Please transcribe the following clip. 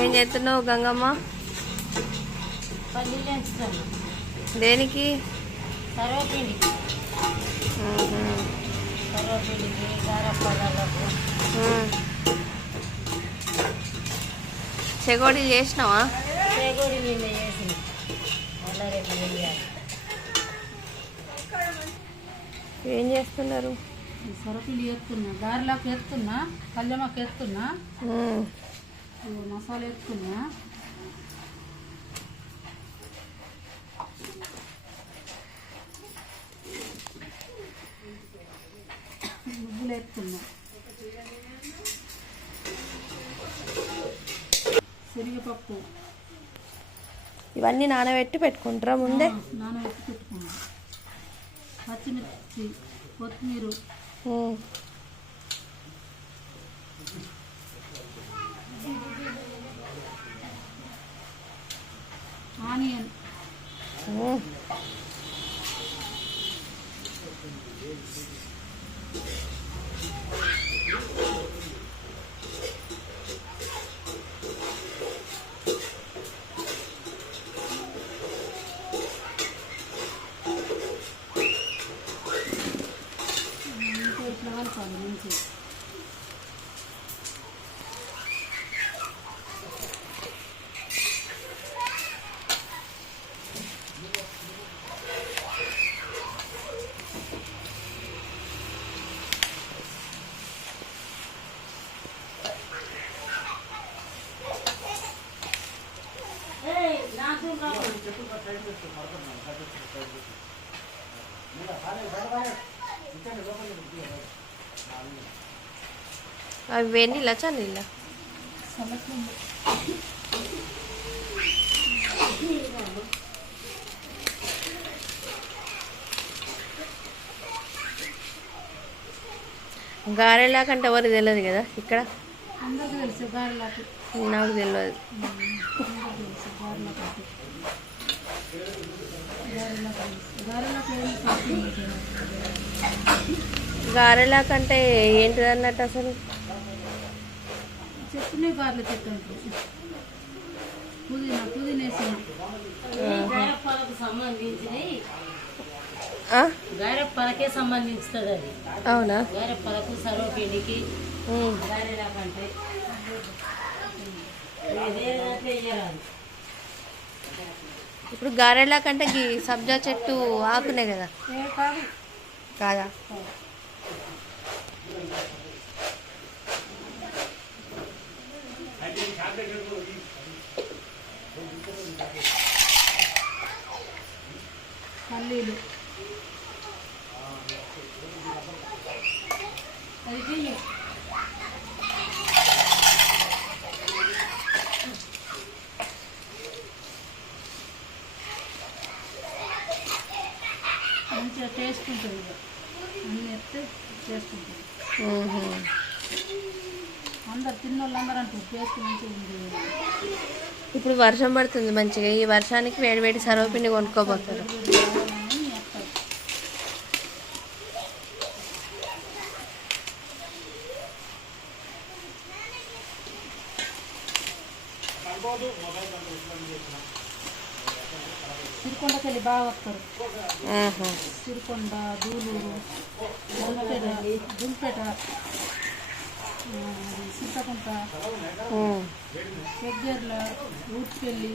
ఏం చేస్తున్నావు గంగమ్మ? దేనికి? సర్వపిండికి. చెగోడి చేసినావా? చేగోడి నిన్న చేసింది మళ్ళా రేపు వేయాలి. ఏం చేస్తున్నారు? సొరపిండి ఎత్తున్నా గారెలకు ఎత్తున్నా కళ్యమాకు ఎత్తున్నా. ఇగో మసాలా ఎత్తున్నా నువ్వులు ఎత్తున్నా శనగపప్పు. ఇవన్నీ నానబెట్టి పెట్టుకుంటారా ముందే? నానబెట్టి పెట్టుకున్నా. పచ్చిమిర్చి కొత్తిమీర. Onion. Thank you. అవి వేడిలా చన్నీళ్ళ చల్లకుండా గారెలా కంటే ఎవరు తెలియదు కదా ఇక్కడ నాకు తెలియదు అందరికీ తెలుసు గారెలకు అంటే. గారెలకు తెలుసు గారెలకు ఏం షాపింగ్ గారెలా కంటే ఏంటిది అన్నట్టు అసలు? చెట్టునే గారెలు చెట్టు పుదీనా పుదీనా వేసిన గారప్పలకు సంబంధించినవి ఆ? గారప్పలకే సంబంధించుతుంది అది. అవునా? గారప్పలకు సర్వపిండికి మ్మ్. గారెలాకంటే వేరే దాంట్లో ఇప్పుడు గారెలా కంటే గీ సబ్జా చెట్టు ఆకునే కదా. కాదా? పల్లీలు అది అన్నీ ఎత్తే. అందరు అంటారు టేస్ట్ మంచిగా ఉంది. ఇప్పుడు వర్షం పడుతుంది మంచిగా ఈ వర్షానికి వేడి వేడి సర్వపిండి కొనుక్కోబోతారు. సిరికొండకెళ్ళి బాగా వస్తారు మ్మ్హ. సిరికొండ దూలూరు దుల్పేట దుల్పేట ఆ, అది చింతకుంట మ్మ్. పెగ్గర్ల ఊడ్చికెళ్ళి